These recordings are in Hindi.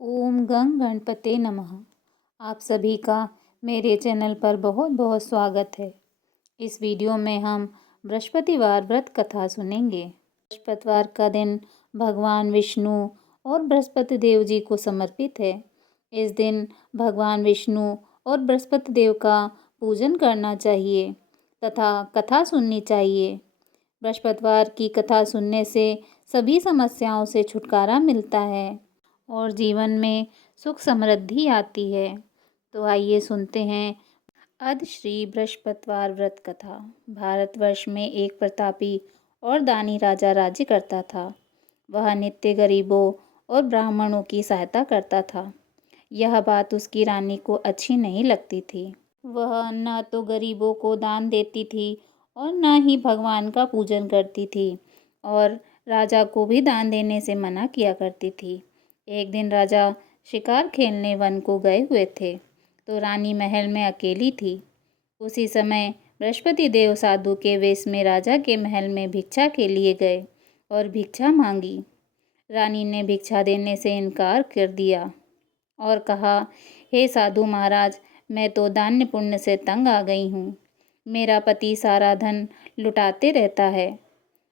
ओम गं गणपते नमः। आप सभी का मेरे चैनल पर बहुत बहुत स्वागत है। इस वीडियो में हम बृहस्पतिवार व्रत कथा सुनेंगे। बृहस्पतिवार का दिन भगवान विष्णु और बृहस्पति देव जी को समर्पित है। इस दिन भगवान विष्णु और बृहस्पति देव का पूजन करना चाहिए तथा कथा सुननी चाहिए। बृहस्पतिवार की कथा सुनने से सभी समस्याओं से छुटकारा मिलता है और जीवन में सुख समृद्धि आती है। तो आइए सुनते हैं अद श्री बृहस्पतिवार व्रत कथा। भारतवर्ष में एक प्रतापी और दानी राजा राज्य करता था। वह नित्य गरीबों और ब्राह्मणों की सहायता करता था। यह बात उसकी रानी को अच्छी नहीं लगती थी। वह न तो गरीबों को दान देती थी और न ही भगवान का पूजन करती थी और राजा को भी दान देने से मना किया करती थी। एक दिन राजा शिकार खेलने वन को गए हुए थे तो रानी महल में अकेली थी। उसी समय बृहस्पति देव साधु के वेश में राजा के महल में भिक्षा के लिए गए और भिक्षा मांगी। रानी ने भिक्षा देने से इनकार कर दिया और कहा, हे साधु महाराज, मैं तो दान्य पुण्य से तंग आ गई हूँ। मेरा पति सारा धन लुटाते रहता है।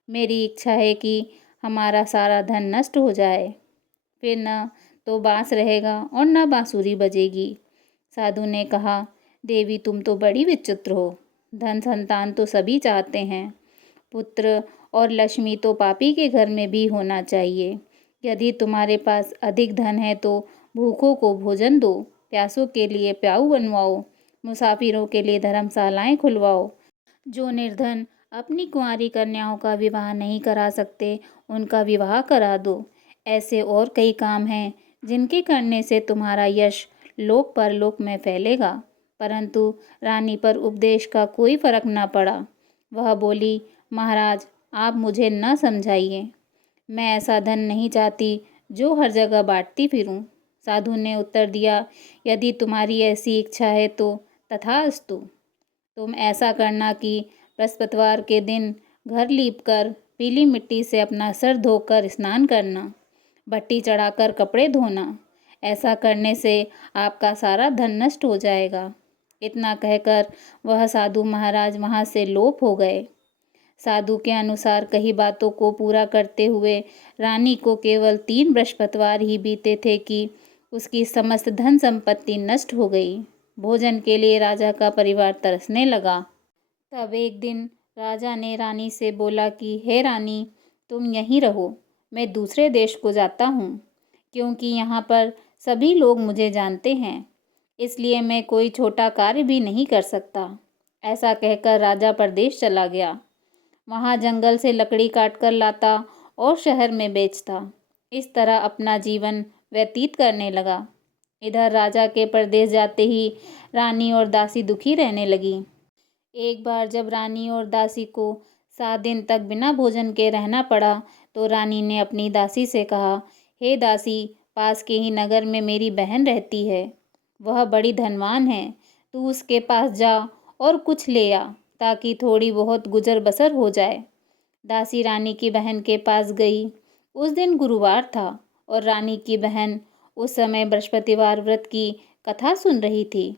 मेरी इच्छा है कि हमारा सारा धन नष्ट हो जाए, फिर न तो बांस रहेगा और न बांसुरी बजेगी। साधु ने कहा, देवी तुम तो बड़ी विचित्र हो। धन संतान तो सभी चाहते हैं। पुत्र और लक्ष्मी तो पापी के घर में भी होना चाहिए। यदि तुम्हारे पास अधिक धन है तो भूखों को भोजन दो, प्यासों के लिए प्याऊ बनवाओ, मुसाफिरों के लिए धर्मशालाएं खुलवाओ। जो निर्धन अपनी कुंवारी कन्याओं का विवाह नहीं करा सकते, उनका विवाह करा दो। ऐसे और कई काम हैं जिनके करने से तुम्हारा यश लोक परलोक में फैलेगा। परंतु रानी पर उपदेश का कोई फर्क न पड़ा। वह बोली, महाराज आप मुझे न समझाइए। मैं ऐसा धन नहीं चाहती जो हर जगह बांटती फिरूं। साधु ने उत्तर दिया, यदि तुम्हारी ऐसी इच्छा है तो तथास्तु। तुम ऐसा करना कि बृहस्पतिवार के दिन घर लीपकर पीली मिट्टी से अपना सर धोकर स्नान करना, भट्टी चढ़ाकर कपड़े धोना। ऐसा करने से आपका सारा धन नष्ट हो जाएगा। इतना कहकर वह साधु महाराज वहाँ से लोप हो गए। साधु के अनुसार कई बातों को पूरा करते हुए रानी को केवल 3 बृहस्पतिवार ही बीते थे कि उसकी समस्त धन संपत्ति नष्ट हो गई। भोजन के लिए राजा का परिवार तरसने लगा। तब एक दिन राजा ने रानी से बोला कि हे रानी, तुम यहीं रहो, मैं दूसरे देश को जाता हूँ, क्योंकि यहाँ पर सभी लोग मुझे जानते हैं, इसलिए मैं कोई छोटा कार्य भी नहीं कर सकता। ऐसा कहकर राजा परदेश चला गया। वहाँ जंगल से लकड़ी काटकर लाता और शहर में बेचता। इस तरह अपना जीवन व्यतीत करने लगा। इधर राजा के परदेश जाते ही रानी और दासी दुखी रहने लगी। एक बार जब रानी और दासी को 7 दिन तक बिना भोजन के रहना पड़ा तो रानी ने अपनी दासी से कहा, हे दासी, पास के ही नगर में मेरी बहन रहती है। वह बड़ी धनवान है। तू उसके पास जा और कुछ ले आ ताकि थोड़ी बहुत गुजर बसर हो जाए। दासी रानी की बहन के पास गई। उस दिन गुरुवार था और रानी की बहन उस समय बृहस्पतिवार व्रत की कथा सुन रही थी।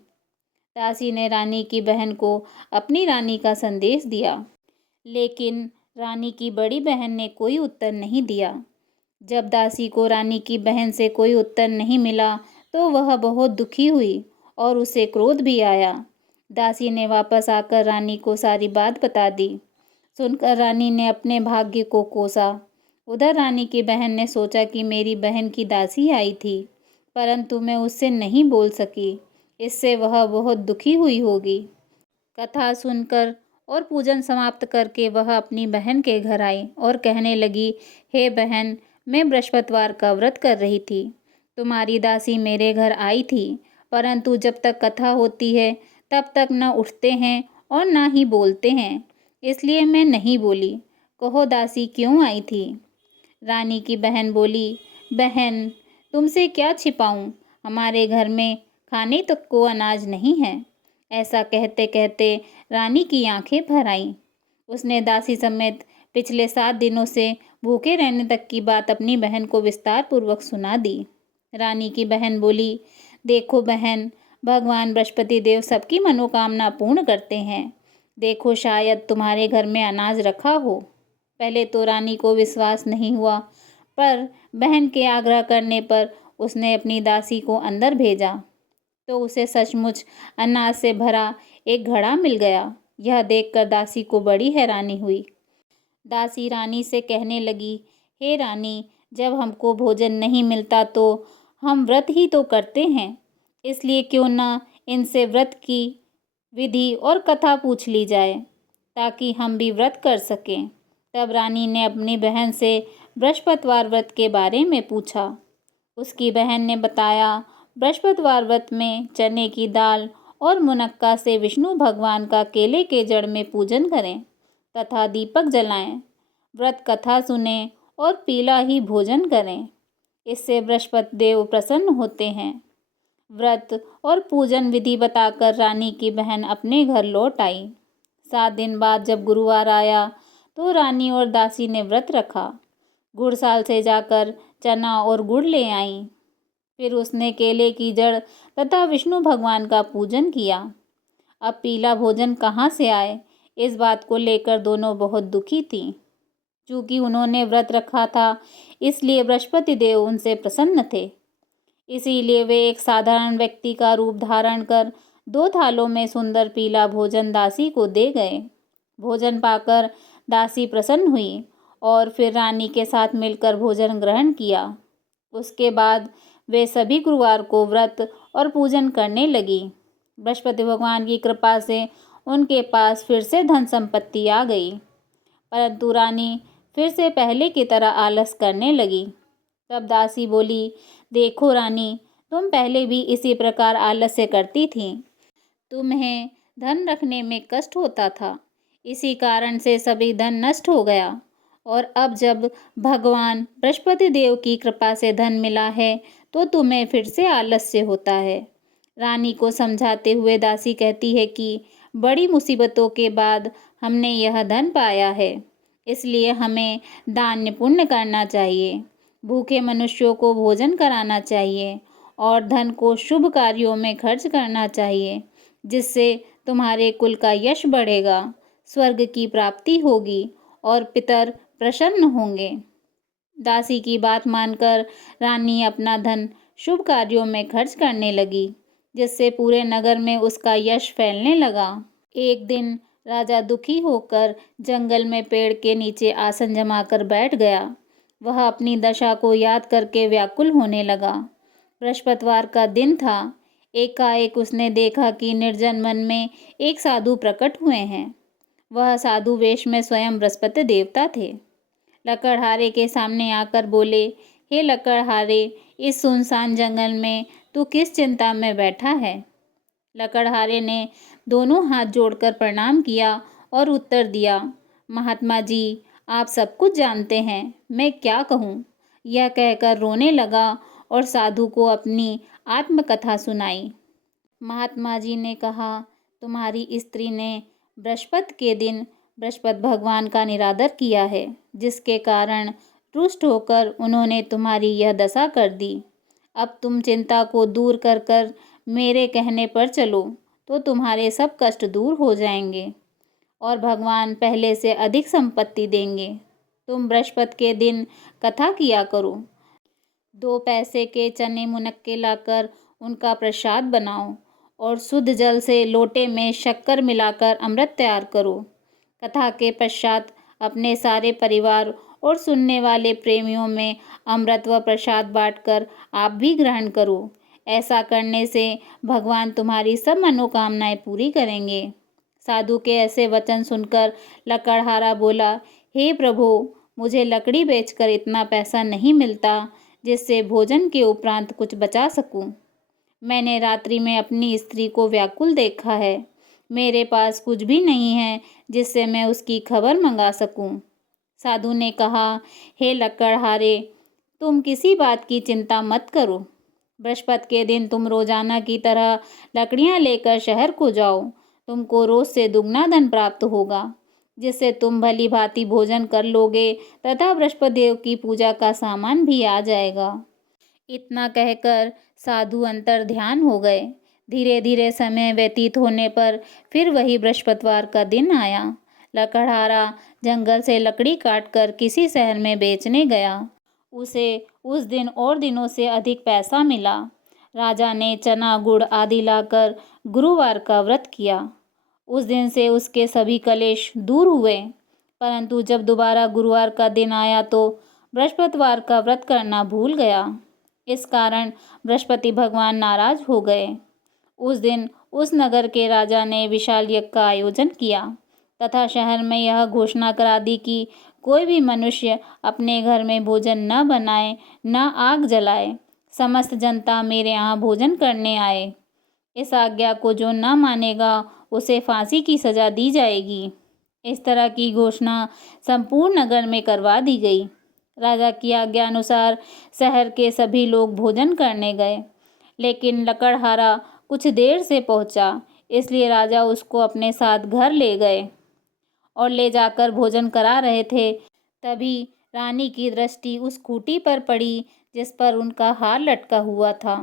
दासी ने रानी की बहन को अपनी रानी का संदेश दिया, लेकिन रानी की बड़ी बहन ने कोई उत्तर नहीं दिया। जब दासी को रानी की बहन से कोई उत्तर नहीं मिला तो वह बहुत दुखी हुई और उसे क्रोध भी आया। दासी ने वापस आकर रानी को सारी बात बता दी। सुनकर रानी ने अपने भाग्य को कोसा। उधर रानी की बहन ने सोचा कि मेरी बहन की दासी आई थी, परंतु मैं उससे नहीं बोल सकी, इससे वह बहुत दुखी हुई होगी। कथा सुनकर और पूजन समाप्त करके वह अपनी बहन के घर आई और कहने लगी, हे बहन, मैं बृहस्पतिवार का व्रत कर रही थी। तुम्हारी दासी मेरे घर आई थी, परंतु जब तक कथा होती है तब तक न उठते हैं और न ही बोलते हैं, इसलिए मैं नहीं बोली। कहो दासी क्यों आई थी? रानी की बहन बोली, बहन तुमसे क्या छिपाऊं, हमारे घर में खाने तक को अनाज नहीं है। ऐसा कहते कहते रानी की आंखें भर आईं। उसने दासी समेत पिछले 7 दिनों से भूखे रहने तक की बात अपनी बहन को विस्तार पूर्वक सुना दी। रानी की बहन बोली, देखो बहन, भगवान बृहस्पति देव सबकी मनोकामना पूर्ण करते हैं। देखो शायद तुम्हारे घर में अनाज रखा हो। पहले तो रानी को विश्वास नहीं हुआ, पर बहन के आग्रह करने पर उसने अपनी दासी को अंदर भेजा तो उसे सचमुच अनाज से भरा एक घड़ा मिल गया। यह देखकर दासी को बड़ी हैरानी हुई। दासी रानी से कहने लगी, हे रानी, जब हमको भोजन नहीं मिलता तो हम व्रत ही तो करते हैं, इसलिए क्यों ना इनसे व्रत की विधि और कथा पूछ ली जाए ताकि हम भी व्रत कर सकें। तब रानी ने अपनी बहन से बृहस्पतिवार व्रत के बारे में पूछा। उसकी बहन ने बताया, बृहस्पतिवार व्रत में चने की दाल और मुनक्का से विष्णु भगवान का केले के जड़ में पूजन करें तथा दीपक जलाएं, व्रत कथा सुनें और पीला ही भोजन करें। इससे बृहस्पति देव प्रसन्न होते हैं। व्रत और पूजन विधि बताकर रानी की बहन अपने घर लौट आई। 7 दिन बाद जब गुरुवार आया तो रानी और दासी ने व्रत रखा। गुड़साल से जाकर चना और गुड़ ले आई। फिर उसने केले की जड़ तथा विष्णु भगवान का पूजन किया। अब पीला भोजन कहाँ से आए, इस बात को लेकर दोनों बहुत दुखी थीं। चूँकि उन्होंने व्रत रखा था, इसलिए बृहस्पति देव उनसे प्रसन्न थे। इसीलिए वे एक साधारण व्यक्ति का रूप धारण कर 2 थालों में सुंदर पीला भोजन दासी को दे गए। भोजन पाकर दासी प्रसन्न हुई और फिर रानी के साथ मिलकर भोजन ग्रहण किया। उसके बाद वे सभी गुरुवार को व्रत और पूजन करने लगी। बृहस्पति भगवान की कृपा से उनके पास फिर से धन संपत्ति आ गई, परंतु रानी फिर से पहले की तरह आलस करने लगी। तब दासी बोली, देखो रानी, तुम पहले भी इसी प्रकार आलस्य करती थी। तुम्हें धन रखने में कष्ट होता था, इसी कारण से सभी धन नष्ट हो गया, और अब जब भगवान बृहस्पति देव की कृपा से धन मिला है तो तुम्हें फिर से आलस्य होता है। रानी को समझाते हुए दासी कहती है कि बड़ी मुसीबतों के बाद हमने यह धन पाया है, इसलिए हमें दान पुण्य करना चाहिए, भूखे मनुष्यों को भोजन कराना चाहिए और धन को शुभ कार्यों में खर्च करना चाहिए, जिससे तुम्हारे कुल का यश बढ़ेगा, स्वर्ग की प्राप्ति होगी और पितर प्रसन्न होंगे। दासी की बात मानकर रानी अपना धन शुभ कार्यों में खर्च करने लगी, जिससे पूरे नगर में उसका यश फैलने लगा। एक दिन राजा दुखी होकर जंगल में पेड़ के नीचे आसन जमाकर बैठ गया। वह अपनी दशा को याद करके व्याकुल होने लगा। बृहस्पतिवार का दिन था। एकाएक उसने देखा कि निर्जन वन में एक साधु प्रकट हुए हैं। वह साधु वेश में स्वयं बृहस्पति देवता थे। लकड़हारे के सामने आकर बोले, हे लकड़हारे, इस सुनसान जंगल में तू किस चिंता में बैठा है? लकड़हारे ने दोनों हाथ जोड़कर प्रणाम किया और उत्तर दिया, महात्मा जी, आप सब कुछ जानते हैं, मैं क्या कहूँ। यह कहकर रोने लगा और साधु को अपनी आत्मकथा सुनाई। महात्मा जी ने कहा, तुम्हारी स्त्री ने बृहस्पति के दिन बृहस्पति भगवान का निरादर किया है, जिसके कारण रुष्ट होकर उन्होंने तुम्हारी यह दशा कर दी। अब तुम चिंता को दूर कर कर मेरे कहने पर चलो तो तुम्हारे सब कष्ट दूर हो जाएंगे और भगवान पहले से अधिक संपत्ति देंगे। तुम बृहस्पति के दिन कथा किया करो। 2 पैसे के चने मुनक्के लाकर उनका प्रसाद बनाओ और शुद्ध जल से लोटे में शक्कर मिलाकर अमृत तैयार करो। कथा के पश्चात अपने सारे परिवार और सुनने वाले प्रेमियों में अमृत व प्रसाद बांटकर आप भी ग्रहण करो। ऐसा करने से भगवान तुम्हारी सब मनोकामनाएं पूरी करेंगे। साधु के ऐसे वचन सुनकर लकड़हारा बोला, हे प्रभु, मुझे लकड़ी बेचकर इतना पैसा नहीं मिलता जिससे भोजन के उपरांत कुछ बचा सकूं। मैंने रात्रि में अपनी स्त्री को व्याकुल देखा है। मेरे पास कुछ भी नहीं है जिससे मैं उसकी खबर मंगा सकूं। साधु ने कहा, हे लकड़हारे, तुम किसी बात की चिंता मत करो। बृहस्पति के दिन तुम रोजाना की तरह लकड़ियां लेकर शहर को जाओ। तुमको रोज से दुगना धन प्राप्त होगा, जिससे तुम भली भांति भोजन कर लोगे तथा बृहस्पति देव की पूजा का सामान भी आ जाएगा। इतना कहकर साधु अंतर ध्यान हो गए। धीरे धीरे समय व्यतीत होने पर फिर वही बृहस्पतिवार का दिन आया। लकड़हारा जंगल से लकड़ी काटकर किसी शहर में बेचने गया। उसे उस दिन और दिनों से अधिक पैसा मिला। राजा ने चना गुड़ आदि लाकर गुरुवार का व्रत किया। उस दिन से उसके सभी कलेश दूर हुए। परंतु जब दोबारा गुरुवार का दिन आया तो बृहस्पतिवार का व्रत करना भूल गया। इस कारण बृहस्पति भगवान नाराज हो गए। उस दिन उस नगर के राजा ने विशाल यज्ञ का आयोजन किया तथा शहर में यह घोषणा करा दी कि कोई भी मनुष्य अपने घर में भोजन न बनाए, न आग जलाए। समस्त जनता मेरे यहाँ भोजन करने आए। इस आज्ञा को जो न मानेगा उसे फांसी की सजा दी जाएगी। इस तरह की घोषणा संपूर्ण नगर में करवा दी गई। राजा की आज्ञा अनुसार शहर के सभी लोग भोजन करने गए, लेकिन लकड़हारा कुछ देर से पहुंचा, इसलिए राजा उसको अपने साथ घर ले गए और ले जाकर भोजन करा रहे थे। तभी रानी की दृष्टि उस खूंटी पर पड़ी जिस पर उनका हार लटका हुआ था।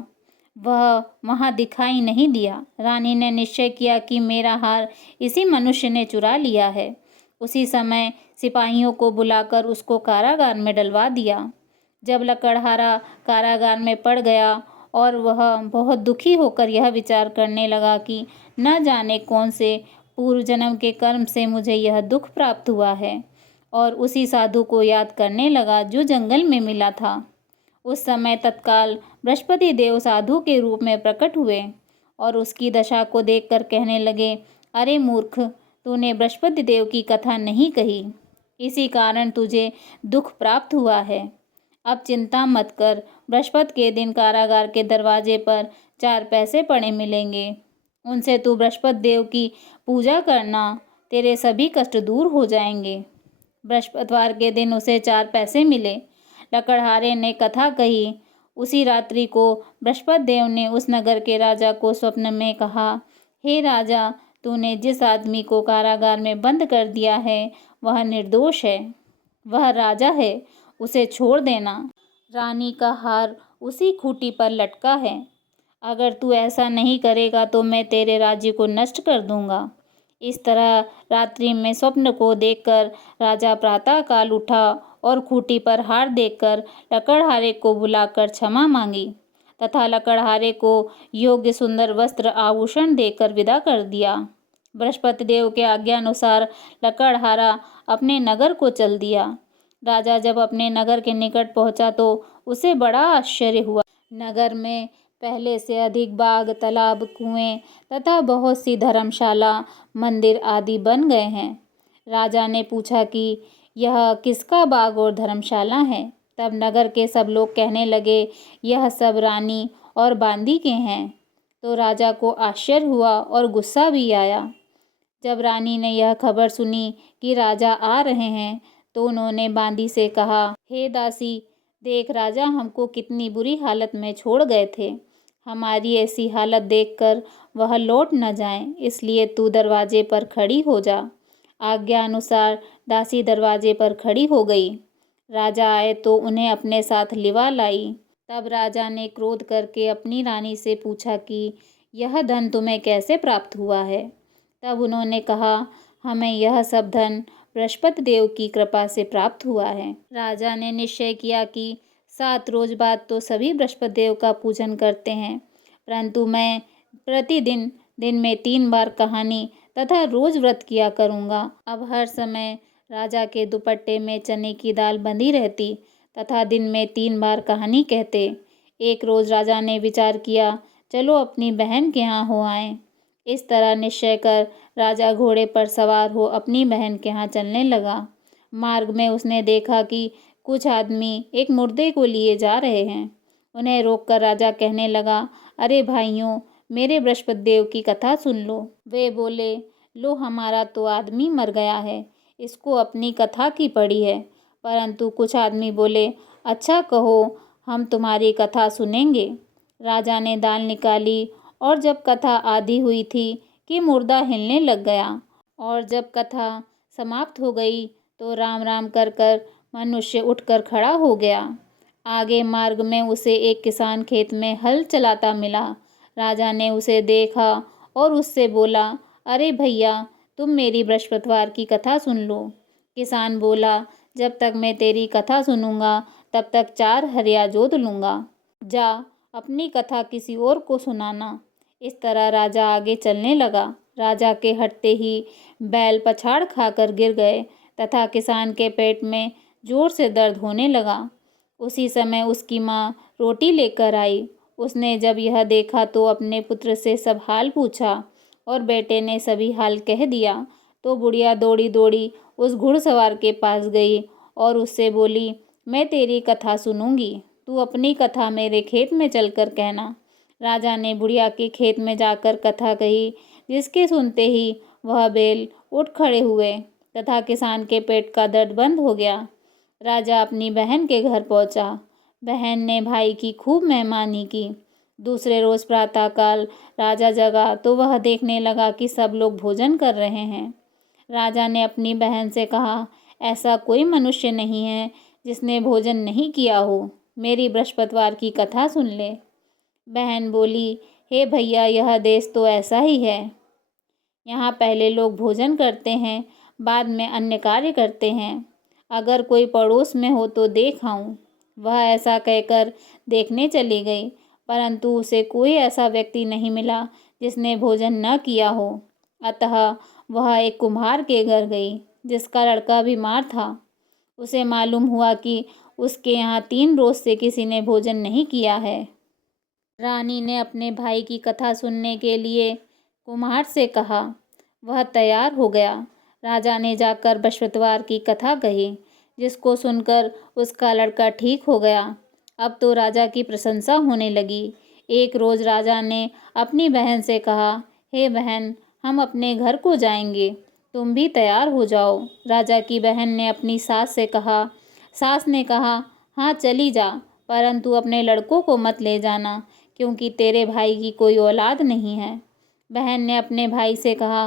वह वहां दिखाई नहीं दिया। रानी ने निश्चय किया कि मेरा हार इसी मनुष्य ने चुरा लिया है। उसी समय सिपाहियों को बुलाकर उसको कारागार में डलवा दिया। जब लकड़हारा कारागार में पड़ गया और वह बहुत दुखी होकर यह विचार करने लगा कि न जाने कौन से पूर्व जन्म के कर्म से मुझे यह दुख प्राप्त हुआ है, और उसी साधु को याद करने लगा जो जंगल में मिला था। उस समय तत्काल बृहस्पति देव साधु के रूप में प्रकट हुए और उसकी दशा को देखकर कहने लगे, अरे मूर्ख, तूने बृहस्पति देव की कथा नहीं कही, इसी कारण तुझे दुख प्राप्त हुआ है। अब चिंता मत कर, बृहस्पति के दिन कारागार के दरवाजे पर 4 पैसे पड़े मिलेंगे। उनसे तू बृहस्पति देव की पूजा करना, तेरे सभी कष्ट दूर हो जाएंगे। बृहस्पतिवार के दिन उसे 4 पैसे मिले। लकड़हारे ने कथा कही। उसी रात्रि को बृहस्पति देव ने उस नगर के राजा को स्वप्न में कहा, हे राजा, तूने जिस आदमी को कारागार में बंद कर दिया है वह निर्दोष है, वह राजा है, उसे छोड़ देना। रानी का हार उसी खूंटी पर लटका है। अगर तू ऐसा नहीं करेगा तो मैं तेरे राज्य को नष्ट कर दूंगा। इस तरह रात्रि में स्वप्न को देखकर राजा प्रातःकाल उठा और खूंटी पर हार देखकर लकड़हारे को बुलाकर क्षमा मांगी तथा लकड़हारे को योग्य सुंदर वस्त्र आभूषण देकर विदा कर दिया। बृहस्पति देव के आज्ञानुसार लकड़हारा अपने नगर को चल दिया। राजा जब अपने नगर के निकट पहुंचा तो उसे बड़ा आश्चर्य हुआ। नगर में पहले से अधिक बाग, तालाब, कुएं तथा बहुत सी धर्मशाला, मंदिर आदि बन गए हैं। राजा ने पूछा कि यह किसका बाग और धर्मशाला है। तब नगर के सब लोग कहने लगे, यह सब रानी और बांदी के हैं। तो राजा को आश्चर्य हुआ और गुस्सा भी आया। जब रानी ने यह खबर सुनी कि राजा आ रहे हैं तो उन्होंने बांदी से कहा, हे दासी, देख राजा हमको कितनी बुरी हालत में छोड़ गए थे। हमारी ऐसी हालत देखकर वह लौट न जाएं, इसलिए तू दरवाजे पर खड़ी हो जा। आज्ञा अनुसार दासी दरवाजे पर खड़ी हो गई। राजा आए तो उन्हें अपने साथ लिवा लाई। तब राजा ने क्रोध करके अपनी रानी से पूछा कि यह धन तुम्हें कैसे प्राप्त हुआ है। तब उन्होंने कहा, हमें यह सब धन बृहस्पति देव की कृपा से प्राप्त हुआ है। राजा ने निश्चय किया कि 7 रोज बाद तो सभी बृहस्पति देव का पूजन करते हैं, परंतु मैं प्रतिदिन दिन में 3 बार कहानी तथा रोज व्रत किया करूँगा। अब हर समय राजा के दुपट्टे में चने की दाल बंधी रहती तथा दिन में 3 बार कहानी कहते। एक रोज राजा ने विचार किया, चलो अपनी बहन के यहाँ हो आएं। इस तरह निश्चय कर राजा घोड़े पर सवार हो अपनी बहन के यहाँ चलने लगा। मार्ग में उसने देखा कि कुछ आदमी एक मुर्दे को लिए जा रहे हैं। उन्हें रोककर राजा कहने लगा, अरे भाइयों, मेरे बृहस्पति देव की कथा सुन लो। वे बोले, लो हमारा तो आदमी मर गया है, इसको अपनी कथा की पड़ी है। परंतु कुछ आदमी बोले, अच्छा कहो, हम तुम्हारी कथा सुनेंगे। राजा ने दाल निकाली और जब कथा आधी हुई थी कि मुर्दा हिलने लग गया, और जब कथा समाप्त हो गई तो राम राम कर कर मनुष्य उठकर खड़ा हो गया। आगे मार्ग में उसे एक किसान खेत में हल चलाता मिला। राजा ने उसे देखा और उससे बोला, अरे भैया, तुम मेरी बृहस्पतिवार की कथा सुन लो। किसान बोला, जब तक मैं तेरी कथा सुनूंगा तब तक 4 हरिया जोत लूंगा। जा, अपनी कथा किसी और को सुनाना। इस तरह राजा आगे चलने लगा। राजा के हटते ही बैल पछाड़ खाकर गिर गए तथा किसान के पेट में जोर से दर्द होने लगा। उसी समय उसकी माँ रोटी लेकर आई। उसने जब यह देखा तो अपने पुत्र से सब हाल पूछा और बेटे ने सभी हाल कह दिया। तो बुढ़िया दौड़ी दौड़ी उस घुड़सवार के पास गई और उससे बोली, मैं तेरी कथा सुनूंगी, तू अपनी कथा मेरे खेत में चलकर कहना। राजा ने बुढ़िया के खेत में जाकर कथा कही, जिसके सुनते ही वह बैल उठ खड़े हुए तथा किसान के पेट का दर्द बंद हो गया। राजा अपनी बहन के घर पहुंचा। बहन ने भाई की खूब मेहमानी की। दूसरे रोज प्रातःकाल राजा जगा तो वह देखने लगा कि सब लोग भोजन कर रहे हैं। राजा ने अपनी बहन से कहा, ऐसा कोई मनुष्य नहीं है जिसने भोजन नहीं किया हो, मेरी बृहस्पतिवार की कथा सुन ले। बहन बोली, हे भैया, यह देश तो ऐसा ही है। यहाँ पहले लोग भोजन करते हैं, बाद में अन्य कार्य करते हैं। अगर कोई पड़ोस में हो तो देख आऊं। वह ऐसा कहकर देखने चली गई, परंतु उसे कोई ऐसा व्यक्ति नहीं मिला जिसने भोजन न किया हो। अतः वह एक कुम्हार के घर गई, जिसका लड़का बीमार था। उसे मालूम हुआ कि उसके यहाँ 3 रोज से किसी ने भोजन नहीं किया है। रानी ने अपने भाई की कथा सुनने के लिए कुम्हार से कहा। वह तैयार हो गया। राजा ने जाकर बृहस्पतिवार की कथा कही, जिसको सुनकर उसका लड़का ठीक हो गया। अब तो राजा की प्रशंसा होने लगी। एक रोज राजा ने अपनी बहन से कहा, हे बहन, हम अपने घर को जाएंगे, तुम भी तैयार हो जाओ। राजा की बहन ने अपनी सास से कहा। सास ने कहा, हाँ चली जा, परंतु अपने लड़कों को मत ले जाना, क्योंकि तेरे भाई की कोई औलाद नहीं है। बहन ने अपने भाई से कहा,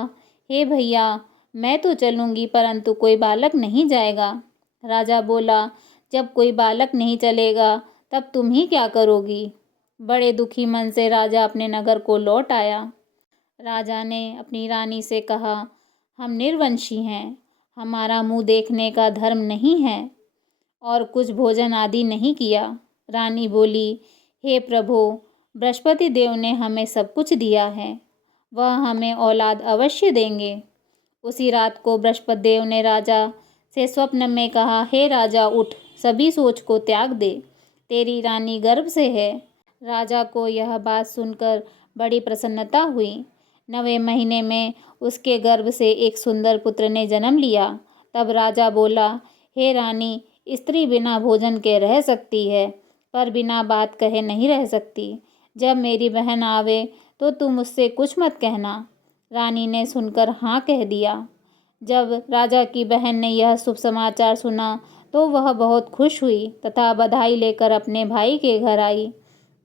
हे भैया, मैं तो चलूँगी, परंतु कोई बालक नहीं जाएगा। राजा बोला, जब कोई बालक नहीं चलेगा तब तुम ही क्या करोगी। बड़े दुखी मन से राजा अपने नगर को लौट आया। राजा ने अपनी रानी से कहा, हम निर्वंशी हैं, हमारा मुँह देखने का धर्म नहीं है और कुछ भोजन आदि नहीं किया। रानी बोली, हे प्रभु, बृहस्पति देव ने हमें सब कुछ दिया है, वह हमें औलाद अवश्य देंगे। उसी रात को बृहस्पति देव ने राजा से स्वप्न में कहा, हे राजा, उठ, सभी सोच को त्याग दे, तेरी रानी गर्भ से है। राजा को यह बात सुनकर बड़ी प्रसन्नता हुई। 9वें महीने में उसके गर्भ से एक सुंदर पुत्र ने जन्म लिया। तब राजा बोला, हे रानी, स्त्री बिना भोजन के रह सकती है, पर बिना बात कहे नहीं रह सकती। जब मेरी बहन आवे तो तुम उससे कुछ मत कहना। रानी ने सुनकर हाँ कह दिया। जब राजा की बहन ने यह शुभ समाचार सुना तो वह बहुत खुश हुई तथा बधाई लेकर अपने भाई के घर आई।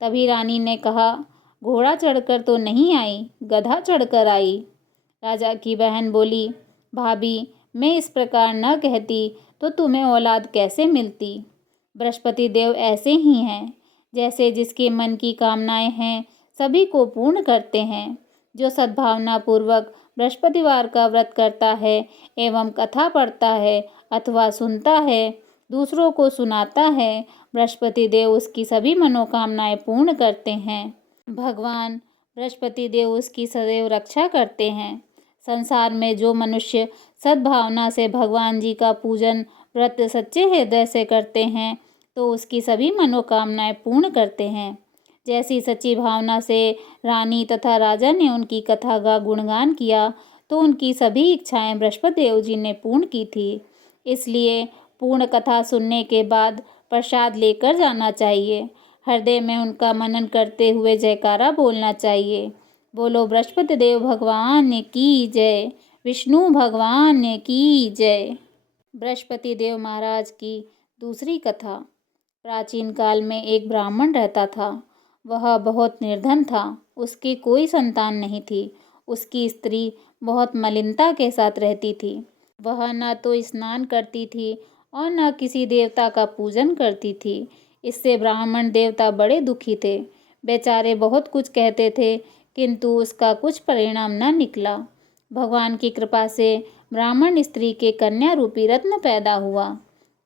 तभी रानी ने कहा, घोड़ा चढ़कर तो नहीं आई, गधा चढ़कर आई। राजा की बहन बोली, भाभी, मैं इस प्रकार न कहती तो तुम्हें औलाद कैसे मिलती। बृहस्पति देव ऐसे ही हैं, जैसे जिसके मन की कामनाएं हैं सभी को पूर्ण करते हैं। जो सद्भावना पूर्वक बृहस्पतिवार का व्रत करता है एवं कथा पढ़ता है अथवा सुनता है, दूसरों को सुनाता है, बृहस्पति देव उसकी सभी मनोकामनाएं पूर्ण करते हैं। भगवान बृहस्पति देव उसकी सदैव रक्षा करते हैं। संसार में जो मनुष्य सद्भावना से भगवान जी का पूजन व्रत सच्चे हृदय से करते हैं तो उसकी सभी मनोकामनाएं पूर्ण करते हैं। जैसी सच्ची भावना से रानी तथा राजा ने उनकी कथा का गुणगान किया तो उनकी सभी इच्छाएं बृहस्पति देव जी ने पूर्ण की थी। इसलिए पूर्ण कथा सुनने के बाद प्रसाद लेकर जाना चाहिए। हृदय में उनका मनन करते हुए जयकारा बोलना चाहिए। बोलो बृहस्पति देव भगवान की जय, विष्णु भगवान की जय। बृहस्पति देव महाराज की दूसरी कथा। प्राचीन काल में एक ब्राह्मण रहता था। वह बहुत निर्धन था। उसकी कोई संतान नहीं थी। उसकी स्त्री बहुत मलिनता के साथ रहती थी। वह न तो स्नान करती थी और न किसी देवता का पूजन करती थी। इससे ब्राह्मण देवता बड़े दुखी थे। बेचारे बहुत कुछ कहते थे, किंतु उसका कुछ परिणाम न निकला। भगवान की कृपा से ब्राह्मण स्त्री के कन्या रूपी रत्न पैदा हुआ।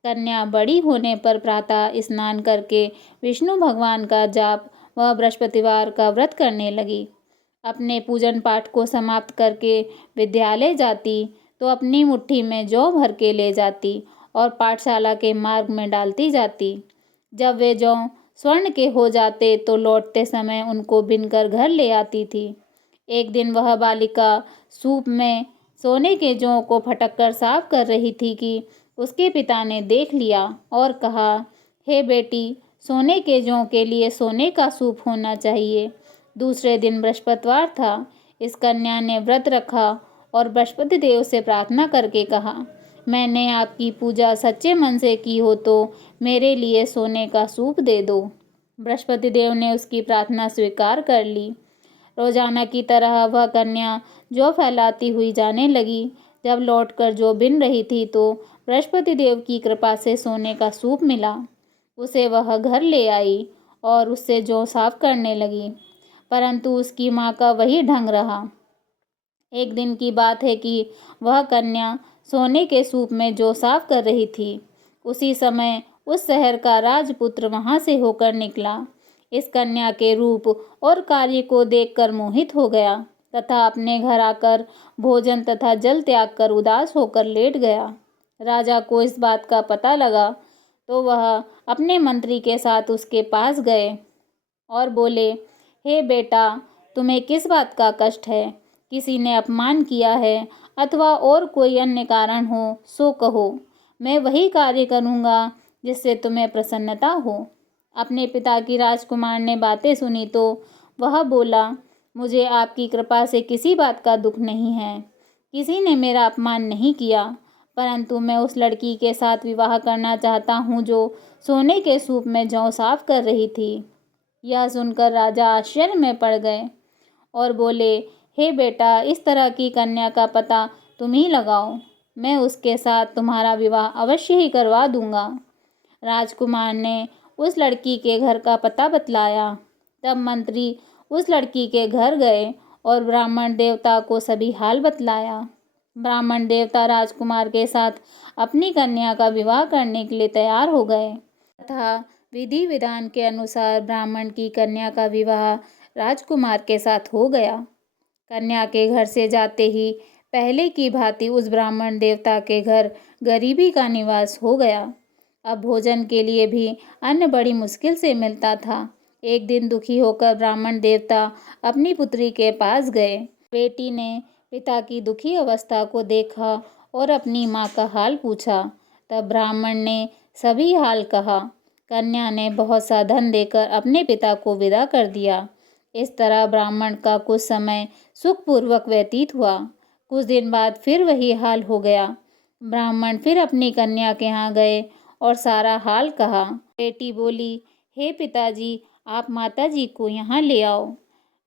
कन्या बड़ी होने पर प्रातः स्नान करके विष्णु भगवान का जाप व बृहस्पतिवार का व्रत करने लगी। अपने पूजन पाठ को समाप्त करके विद्यालय जाती तो अपनी मुट्ठी में जौ भर के ले जाती और पाठशाला के मार्ग में डालती जाती। जब वे जौ स्वर्ण के हो जाते तो लौटते समय उनको बिनकर घर ले आती थी। एक दिन वह बालिका सूप में सोने के जौ को फटक कर साफ कर रही थी कि उसके पिता ने देख लिया और कहा, हे बेटी, सोने के जौ के लिए सोने का सूप होना चाहिए। दूसरे दिन बृहस्पतिवार था। इस कन्या ने व्रत रखा और बृहस्पति देव से प्रार्थना करके कहा, मैंने आपकी पूजा सच्चे मन से की हो तो मेरे लिए सोने का सूप दे दो। बृहस्पति देव ने उसकी प्रार्थना स्वीकार कर ली। रोजाना की तरह वह कन्या जौ फैलाती हुई जाने लगी। जब लौटकर जौ बिन रही थी तो बृहस्पति देव की कृपा से सोने का सूप मिला। उसे वह घर ले आई और उससे जौ साफ करने लगी, परंतु उसकी माँ का वही ढंग रहा। एक दिन की बात है कि वह कन्या सोने के सूप में जौ साफ कर रही थी। उसी समय उस शहर का राजपुत्र वहां से होकर निकला। इस कन्या के रूप और कार्य को देखकर मोहित हो गया तथा अपने घर आकर भोजन तथा जल त्याग कर उदास होकर लेट गया। राजा को इस बात का पता लगा तो वह अपने मंत्री के साथ उसके पास गए और बोले, हे बेटा, तुम्हें किस बात का कष्ट है? किसी ने अपमान किया है अथवा और कोई अन्य कारण हो सो कहो। मैं वही कार्य करूँगा जिससे तुम्हें प्रसन्नता हो। अपने पिता की राजकुमार ने बातें सुनी तो वह बोला, मुझे आपकी कृपा से किसी बात का दुख नहीं है। किसी ने मेरा अपमान नहीं किया, परंतु मैं उस लड़की के साथ विवाह करना चाहता हूँ जो सोने के सूप में जौ साफ कर रही थी। यह सुनकर राजा आश्चर्य में पड़ गए और बोले, हे बेटा, इस तरह की कन्या का पता तुम ही लगाओ। मैं उसके साथ तुम्हारा विवाह अवश्य ही करवा दूंगा। राजकुमार ने उस लड़की के घर का पता बतलाया। तब मंत्री उस लड़की के घर गए और ब्राह्मण देवता को सभी हाल बतलाया। ब्राह्मण देवता राजकुमार के साथ अपनी कन्या का विवाह करने के लिए तैयार हो गए तथा विधि विधान के अनुसार ब्राह्मण की कन्या का विवाह राजकुमार के साथ हो गया। कन्या के घर से जाते ही पहले की भांति उस ब्राह्मण देवता के घर गरीबी का निवास हो गया। अब भोजन के लिए भी अन्न बड़ी मुश्किल से मिलता था। एक दिन दुखी होकर ब्राह्मण देवता अपनी पुत्री के पास गए। बेटी ने पिता की दुखी अवस्था को देखा और अपनी माँ का हाल पूछा। तब ब्राह्मण ने सभी हाल कहा। कन्या ने बहुत सा धन देकर अपने पिता को विदा कर दिया। इस तरह ब्राह्मण का कुछ समय सुखपूर्वक व्यतीत हुआ। कुछ दिन बाद फिर वही हाल हो गया। ब्राह्मण फिर अपनी कन्या के यहाँ गए और सारा हाल कहा। बेटी बोली, हे पिताजी, आप माताजी को यहाँ ले आओ।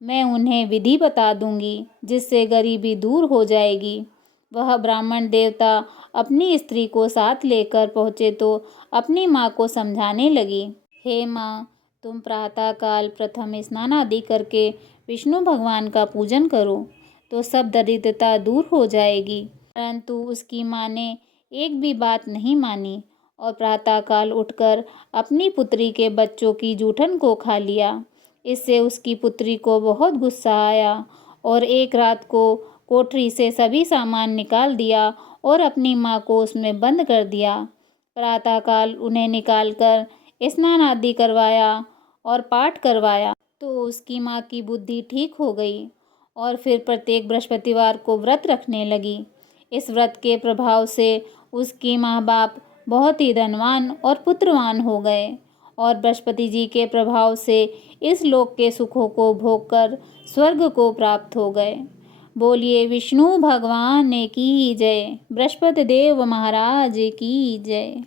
मैं उन्हें विधि बता दूंगी जिससे गरीबी दूर हो जाएगी। वह ब्राह्मण देवता अपनी स्त्री को साथ लेकर पहुँचे तो अपनी माँ को समझाने लगी, हे माँ, तुम प्रातःकाल प्रथम स्नान आदि करके विष्णु भगवान का पूजन करो तो सब दरिद्रता दूर हो जाएगी। परंतु उसकी माँ ने एक भी बात नहीं मानी और प्रातःकाल उठकर अपनी पुत्री के बच्चों की जूठन को खा लिया। इससे उसकी पुत्री को बहुत गुस्सा आया और एक रात को कोठरी से सभी सामान निकाल दिया और अपनी माँ को उसमें बंद कर दिया। प्रातःकाल उन्हें निकालकर स्नान आदि करवाया और पाठ करवाया तो उसकी माँ की बुद्धि ठीक हो गई और फिर प्रत्येक बृहस्पतिवार को व्रत रखने लगी। इस व्रत के प्रभाव से उसकी माँ बाप बहुत ही धनवान और पुत्रवान हो गए और बृहस्पति जी के प्रभाव से इस लोक के सुखों को भोगकर स्वर्ग को प्राप्त हो गए। बोलिए विष्णु भगवान की जय, बृहस्पति देव महाराज की जय।